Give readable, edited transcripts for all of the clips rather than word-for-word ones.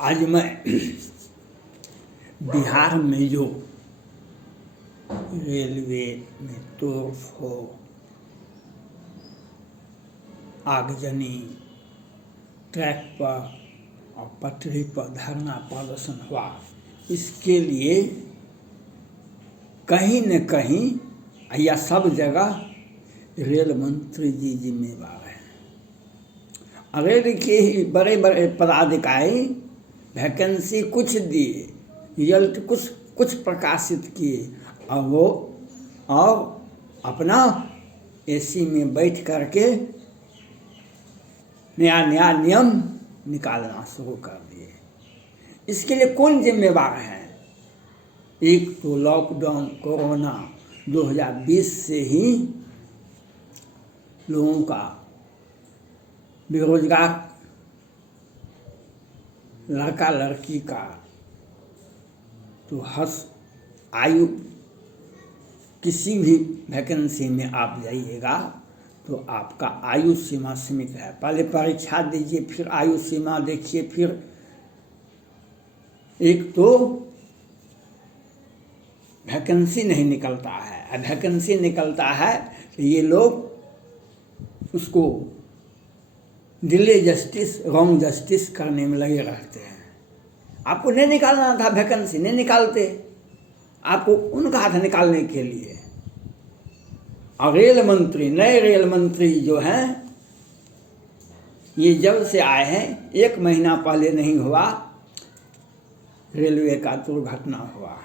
आज मैं बिहार में जो रेलवे में तोड़फोड़, आगजनी, ट्रैक पर और पटरी पर धरना प्रदर्शन हुआ, इसके लिए कहीं न कहीं या सब जगह रेल मंत्री जी जिम्मेवार हैं। रेल के ही बड़े बड़े पदाधिकारी वैकेंसी कुछ दिए, रिजल्ट कुछ प्रकाशित किए और अपना एसी में बैठ करके नया नियम निकालना शुरू कर दिए। इसके लिए कौन जिम्मेवार है? एक तो लॉकडाउन कोरोना 2020 से ही लोगों का बेरोजगार लड़का लड़की का तो आयु किसी भी वैकेंसी में आप जाइएगा तो आपका आयु सीमा सीमित है। पहले परीक्षा दीजिए, फिर आयु सीमा देखिए, फिर एक तो वैकेंसी नहीं निकलता है। वैकेंसी निकलता है तो ये लोग उसको डिले जस्टिस, रॉन्ग जस्टिस करने में लगे रहते हैं। आपको नहीं निकालना था वैकेंसी, नहीं निकालते, आपको उनका हाथ निकालने के लिए। और रेल मंत्री, नए रेल मंत्री जो हैं, ये जब से आए हैं 1 महीना पहले नहीं हुआ रेलवे का दुर्घटना हुआ।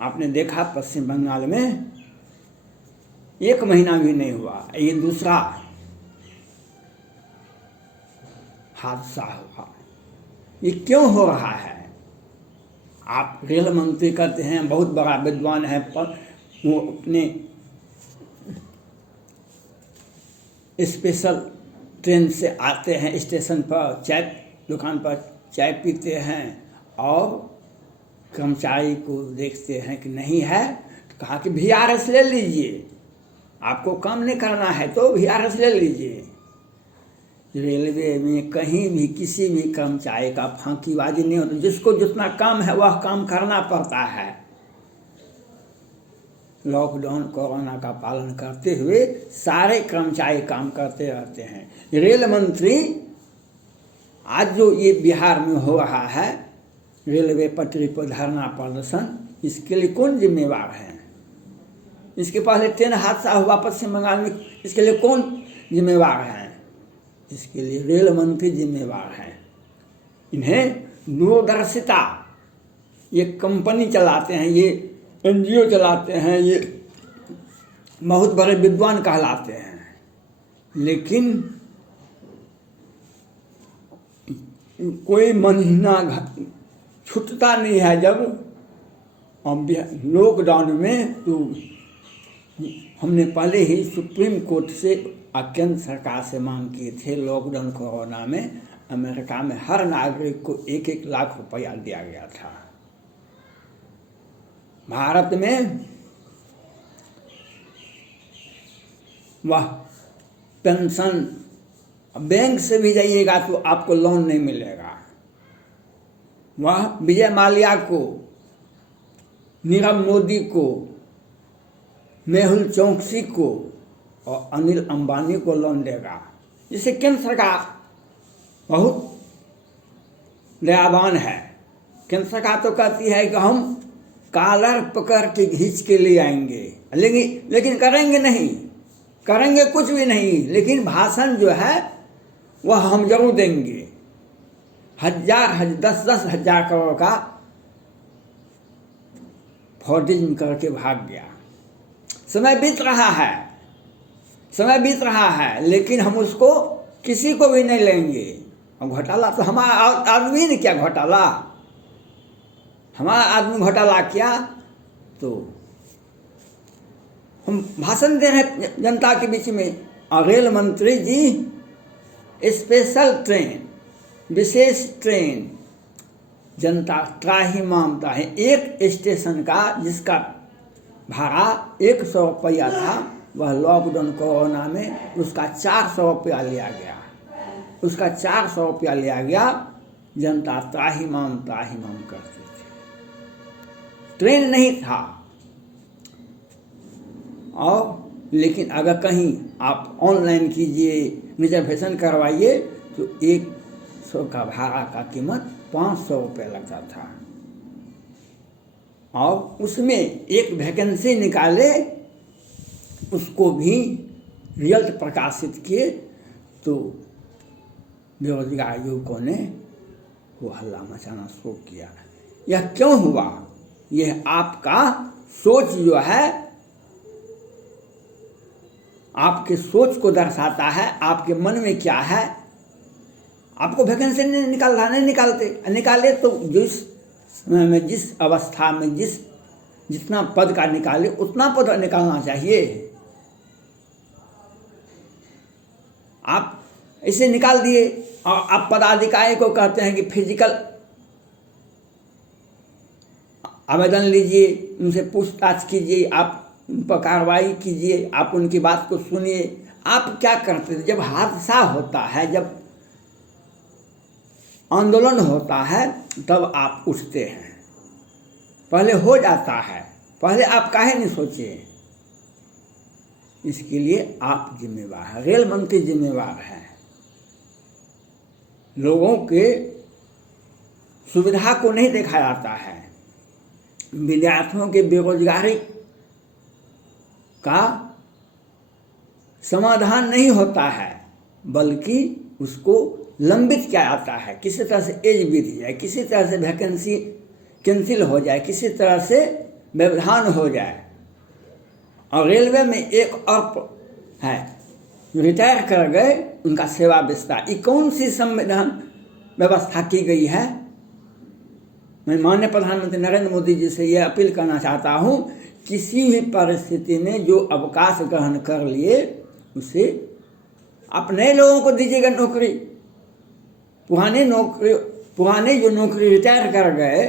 आपने देखा पश्चिम बंगाल में 1 महीना भी नहीं हुआ, ये दूसरा हादसा हुआ। ये क्यों हो रहा है? आप रेल मंत्री कहते हैं, बहुत बड़ा विद्वान है, पर वो अपने स्पेशल ट्रेन से आते हैं, स्टेशन पर चाय दुकान पर चाय पीते हैं और कर्मचारी को देखते हैं कि नहीं है तो कहा कि VRS ले लीजिए, आपको काम नहीं करना है तो VRS ले लीजिए। रेलवे में कहीं भी किसी भी कर्मचारी का फांकीबाजी नहीं होती। जिसको जितना काम है वह काम करना पड़ता है। लॉकडाउन कोरोना का पालन करते हुए सारे कर्मचारी काम करते रहते हैं। रेल मंत्री आज जो ये बिहार में हो रहा है रेलवे पटरी पर धरना प्रदर्शन, इसके लिए कौन जिम्मेवार है? इसके पहले ट्रेन हादसा हुआ पश्चिम बंगाल में, इसके लिए कौन जिम्मेवार है? इसके लिए रेल मंत्री जिम्मेवार हैं। इन्हें दूरदर्शिता, ये कंपनी चलाते हैं, ये NGO चलाते हैं, ये बहुत बड़े विद्वान कहलाते हैं, लेकिन कोई महीना छूटता नहीं है जब लॉकडाउन में। तो हमने पहले ही सुप्रीम कोर्ट से केंद्र सरकार से मांग किए थे, लॉकडाउन कोरोना में अमेरिका में हर नागरिक को 1-1 लाख रुपया दिया गया था। भारत में वह पेंशन, बैंक से भी जाइएगा तो आपको लोन नहीं मिलेगा। वह विजय माल्या को, नीरव मोदी को, मेहुल चौकसी को और अनिल अंबानी को लोन देगा। जिससे केंद्र सरकार बहुत दयावान है। केंद्र सरकार तो कहती है कि हम कॉलर पकड़ के खींच के ले आएंगे, लेकिन करेंगे नहीं, करेंगे कुछ भी नहीं, लेकिन भाषण जो है वह हम जरूर देंगे। 10-10 हजार करोड़ का फॉर्जिंग करके भाग गया। समय बीत रहा है, लेकिन हम उसको किसी को भी नहीं लेंगे। और घोटाला तो हमारा आदमी ने क्या घोटाला, हमारा आदमी घोटाला किया तो हम भाषण दे रहे हैं जनता के बीच में। और रेल मंत्री जी स्पेशल ट्रेन, विशेष ट्रेन जनता त्राहिमाम है, एक स्टेशन का जिसका भाड़ा 100 रुपया था, वह लॉकडाउन कोरोना में उसका 400 रुपया लिया गया। जनता त्राहिमाम करती थी। ट्रेन नहीं था, और लेकिन अगर कहीं आप ऑनलाइन कीजिए, रिजर्वेशन करवाइए, तो 100 का भाड़ा का कीमत 500 रुपये लगता था। और उसमें एक वैकेंसी निकाले, उसको भी रिजल्ट प्रकाशित किए, तो बेरोजगार युवकों ने वो हल्ला मचाना शुरू किया। यह क्यों हुआ? यह आपका सोच जो है, आपके सोच को दर्शाता है, आपके मन में क्या है। आपको वैकेंसी नहीं निकालते, निकाले तो जिस अवस्था में जितना पद का निकाले उतना पद निकालना चाहिए। आप इसे निकाल दिए और आप पदाधिकारी को कहते हैं कि फिजिकल आवेदन लीजिए, उनसे पूछताछ कीजिए, आप उन पर कार्रवाई कीजिए, आप उनकी बात को सुनिए। आप क्या करते थे? जब हादसा होता है, जब आंदोलन होता है, तब आप उठते हैं। पहले हो जाता है, पहले आप काहे नहीं सोचे? इसके लिए आप जिम्मेवार हैं, रेल मंत्री जिम्मेवार हैं। लोगों के सुविधा को नहीं देखा जाता है, विद्यार्थियों के बेरोजगारी का समाधान नहीं होता है, बल्कि उसको लंबित किया जाता है। किसी तरह से एज बीत जाए, किसी तरह से वैकेंसी कैंसिल हो जाए, किसी तरह से व्यवधान हो जाए। और रेलवे में एक और है, रिटायर कर गए, उनका सेवा विस्तार। ये कौन सी संविधान व्यवस्था की गई है? मैं माननीय प्रधानमंत्री नरेंद्र मोदी जी से यह अपील करना चाहता हूँ, किसी भी परिस्थिति में जो अवकाश ग्रहण कर लिए, उसे आप नए लोगों को दीजिएगा नौकरी। पुराने जो नौकरी रिटायर कर गए,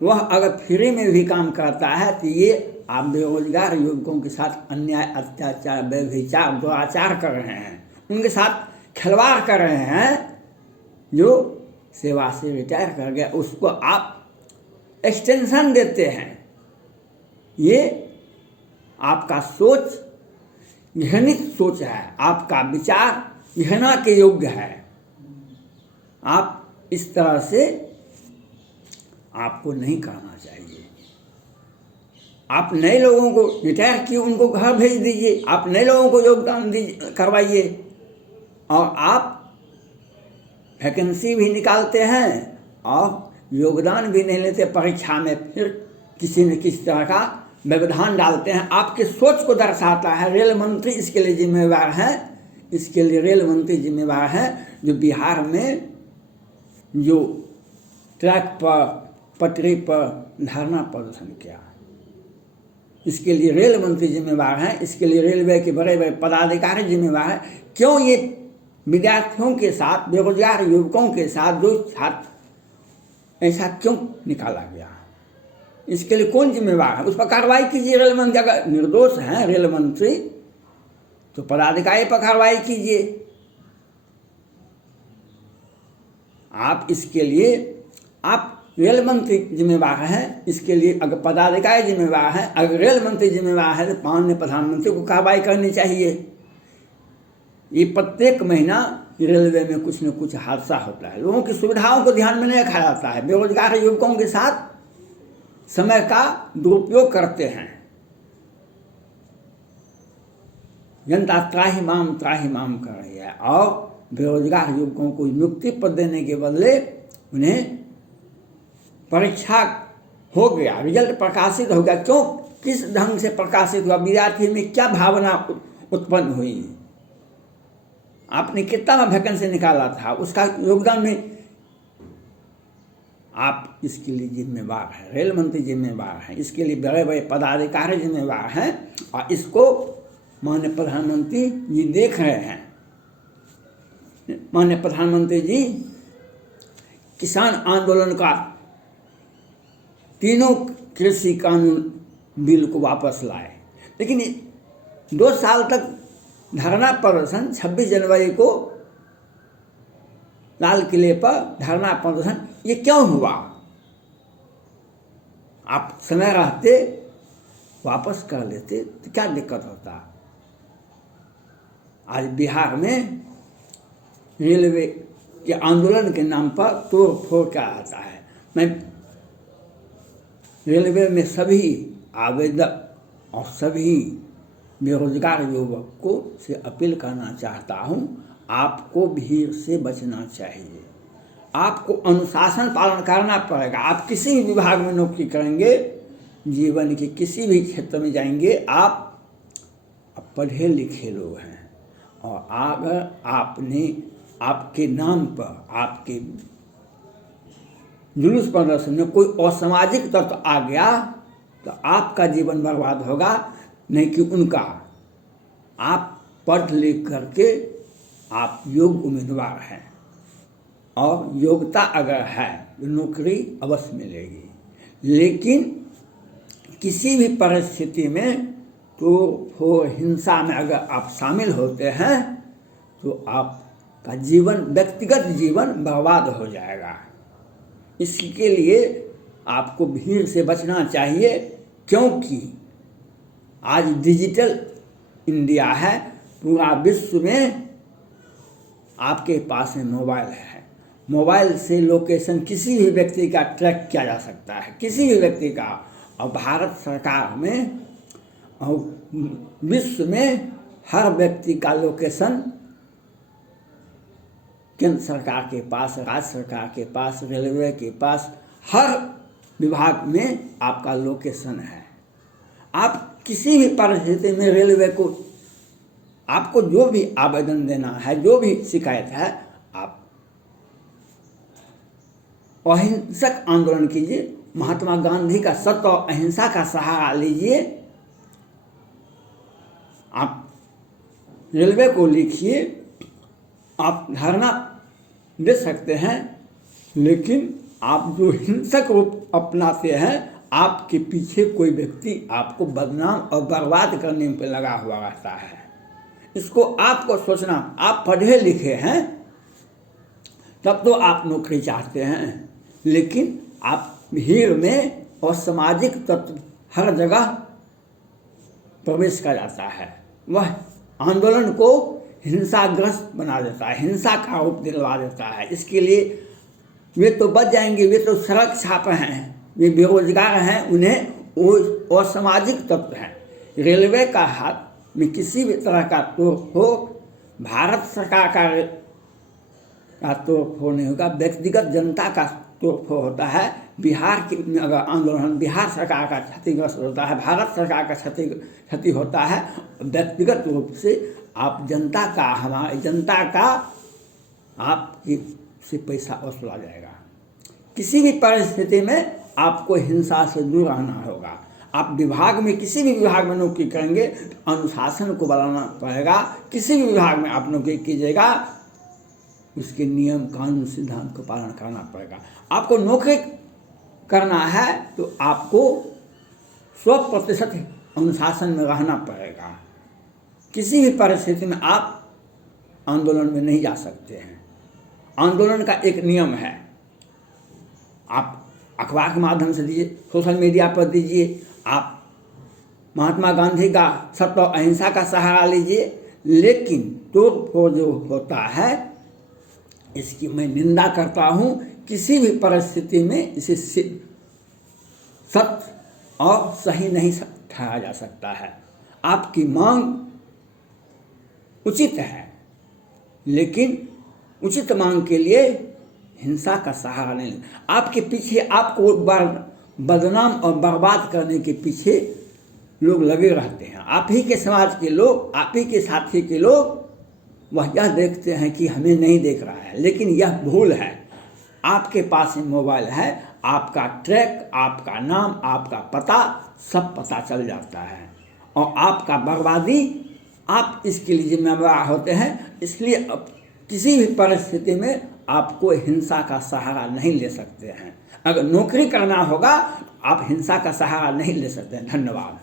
वह अगर फ्री में भी काम करता है, तो ये आप बेरोजगार युवकों के साथ अन्याय, अत्याचार, व्यभिचार, दुराचार कर रहे हैं, उनके साथ खिलवाड़ कर रहे हैं। जो सेवा से रिटायर कर गया, उसको आप एक्सटेंशन देते हैं। ये आपका सोच घृणित सोच है, आपका विचार घृणा के योग्य है। आप इस तरह से आपको नहीं करना चाहिए। आप नए लोगों को रिटायर किए, उनको घर भेज दीजिए, आप नए लोगों को योगदान दीजिए, करवाइए। और आप वैकेंसी भी निकालते हैं और योगदान भी नहीं लेते, परीक्षा में फिर किसी न किसी तरह का व्यवधान डालते हैं। आपके सोच को दर्शाता है। रेल मंत्री इसके लिए जिम्मेवार हैं, इसके लिए रेल मंत्री जिम्मेवार हैं, जो बिहार में जो ट्रैक पर, पटरी पर धरना प्रदर्शन किया, इसके लिए रेल मंत्री जिम्मेवार हैं। इसके लिए रेलवे के बड़े बड़े पदाधिकारी जिम्मेवार हैं। क्यों ये विद्यार्थियों के साथ, बेरोजगार युवकों के साथ जो छात्र, ऐसा क्यों निकाला गया? इसके लिए कौन जिम्मेवार है? उस पर कार्रवाई कीजिए। रेल मंत्री अगर निर्दोष हैं रेल मंत्री, तो पदाधिकारी पर कार्रवाई कीजिए। आप इसके लिए, आप रेल मंत्री जिम्मेवार हैं, इसके लिए अगर पदाधिकारी जिम्मेवार हैं, अगर रेल मंत्री जिम्मेवार है, तो माननीय प्रधानमंत्री को कार्रवाई करनी चाहिए। ये प्रत्येक महीना रेलवे में कुछ न कुछ हादसा होता है, लोगों की सुविधाओं को ध्यान में नहीं रखा जाता है, बेरोजगार युवकों के साथ समय का दुरुपयोग करते हैं। जनता त्राहिमाम कर रही है, और बेरोजगार युवकों को नियुक्ति पद देने के बदले उन्हें परीक्षा हो गया, रिजल्ट प्रकाशित हो गया। क्यों, किस ढंग से प्रकाशित हुआ? विद्यार्थी में क्या भावना उत्पन्न हुई? आपने कितना वैकेंसी निकाला था, उसका योगदान में आप इसके लिए जिम्मेवार हैं। रेल मंत्री जिम्मेवार हैं, इसके लिए बड़े बड़े पदाधिकारी जिम्मेवार हैं, और इसको माननीय प्रधानमंत्री जी देख रहे हैं। माननीय प्रधानमंत्री जी किसान आंदोलन का तीनों कृषि कानून बिल को वापस लाए, लेकिन 2 साल तक धरना प्रदर्शन 26 जनवरी को लाल किले पर धरना प्रदर्शन ये क्यों हुआ? आप समय रहते वापस कर लेते तो क्या दिक्कत होता? आज बिहार में रेलवे के आंदोलन के नाम पर तोड़ फोड़ क्या आता है। मैं रेलवे में सभी आवेदक और सभी बेरोजगार युवक से अपील करना चाहता हूँ, आपको भीड़ से बचना चाहिए। आपको अनुशासन पालन करना पड़ेगा। आप किसी भी विभाग में नौकरी करेंगे, जीवन के किसी भी क्षेत्र में जाएंगे, आप पढ़े लिखे लोग हैं और अगर आपने आपके नाम पर आपके जुलूस प्रदर्शन में कोई असामाजिक तत्व आ गया तो आपका जीवन बर्बाद होगा, नहीं कि उनका। आप पढ़ लिख करके आप योग्य उम्मीदवार हैं और योग्यता अगर है तो नौकरी अवश्य मिलेगी, लेकिन किसी भी परिस्थिति में तो हिंसा में अगर आप शामिल होते हैं तो आपका जीवन, व्यक्तिगत जीवन बर्बाद हो जाएगा। इसके लिए आपको भीड़ से बचना चाहिए, क्योंकि आज डिजिटल इंडिया है। पूरा विश्व में आपके पास में मोबाइल है। मोबाइल से लोकेशन किसी भी व्यक्ति का ट्रैक किया जा सकता है, किसी भी व्यक्ति का। और भारत सरकार में और विश्व में हर व्यक्ति का लोकेशन केंद्र सरकार के पास, राज्य सरकार के पास, रेलवे के पास, हर विभाग में आपका लोकेशन है। आप किसी भी परिस्थिति में रेलवे को, आपको जो भी आवेदन देना है, जो भी शिकायत है, आप अहिंसक आंदोलन कीजिए। महात्मा गांधी का सत्य और अहिंसा का सहारा लीजिए। आप रेलवे को लिखिए, आप धरना दे सकते हैं, लेकिन आप जो हिंसक रूप अपनाते हैं, आपके पीछे कोई व्यक्ति आपको बदनाम और बर्बाद करने पे लगा हुआ रहता है। इसको आपको सोचना। आप पढ़े लिखे हैं तब तो आप नौकरी चाहते हैं, लेकिन आप भीड़ में और सामाजिक तत्व हर जगह प्रवेश कर जाता है। वह आंदोलन को हिंसाग्रस्त बना देता है, हिंसा का रूप दिलवा देता है। इसके लिए वे तो बच जाएंगे, वे तो सड़क छाप हैं, वे बेरोजगार हैं, उन्हें वो असामाजिक तत्व हैं। रेलवे का हाथ में किसी भी तरह का तोड़ हो, भारत सरकार का तोड़ फोड़ नहीं होगा, व्यक्तिगत जनता का तोड़ फोड़ होता है। बिहार की अगर आंदोलन बिहार सरकार का क्षतिग्रस्त होता है, भारत सरकार का क्षति होता है। व्यक्तिगत रूप से आप जनता का, हमारी जनता का आपकी से पैसा वसूला जाएगा। किसी भी परिस्थिति में आपको हिंसा से दूर रहना होगा। आप विभाग में, किसी भी विभाग में नौकरी करेंगे तो अनुशासन को बनाना पड़ेगा। किसी भी विभाग में आप नौकरी कीजिएगा, उसके नियम कानून सिद्धांत को पालन करना पड़ेगा। आपको नौकरी करना है तो आपको 100% अनुशासन में रहना पड़ेगा। किसी भी परिस्थिति में आप आंदोलन में नहीं जा सकते हैं। आंदोलन का एक नियम है, आप अखबार के माध्यम से दीजिए, सोशल मीडिया पर दीजिए, आप महात्मा गांधी का सत्य और अहिंसा का सहारा लीजिए, लेकिन तोड़ फोड़ जो होता है इसकी मैं निंदा करता हूँ। किसी भी परिस्थिति में इसे सत्य और सही नहीं ठहराया जा सकता है। आपकी मांग उचित है, लेकिन उचित मांग के लिए हिंसा का सहारा नहीं लेना। आपके पीछे, आपको बदनाम और बर्बाद करने के पीछे लोग लगे रहते हैं। आप ही के समाज के लोग, आप ही के साथी के लोग वह यह देखते हैं कि हमें नहीं देख रहा है, लेकिन यह भूल है। आपके पास मोबाइल है, आपका ट्रैक, आपका नाम, आपका पता सब पता चल जाता है और आपका बर्बादी आप इसके लिए जिम्मेदार होते हैं। इसलिए अब किसी भी परिस्थिति में आपको हिंसा का सहारा नहीं ले सकते हैं। अगर नौकरी करना होगा आप हिंसा का सहारा नहीं ले सकते हैं। धन्यवाद।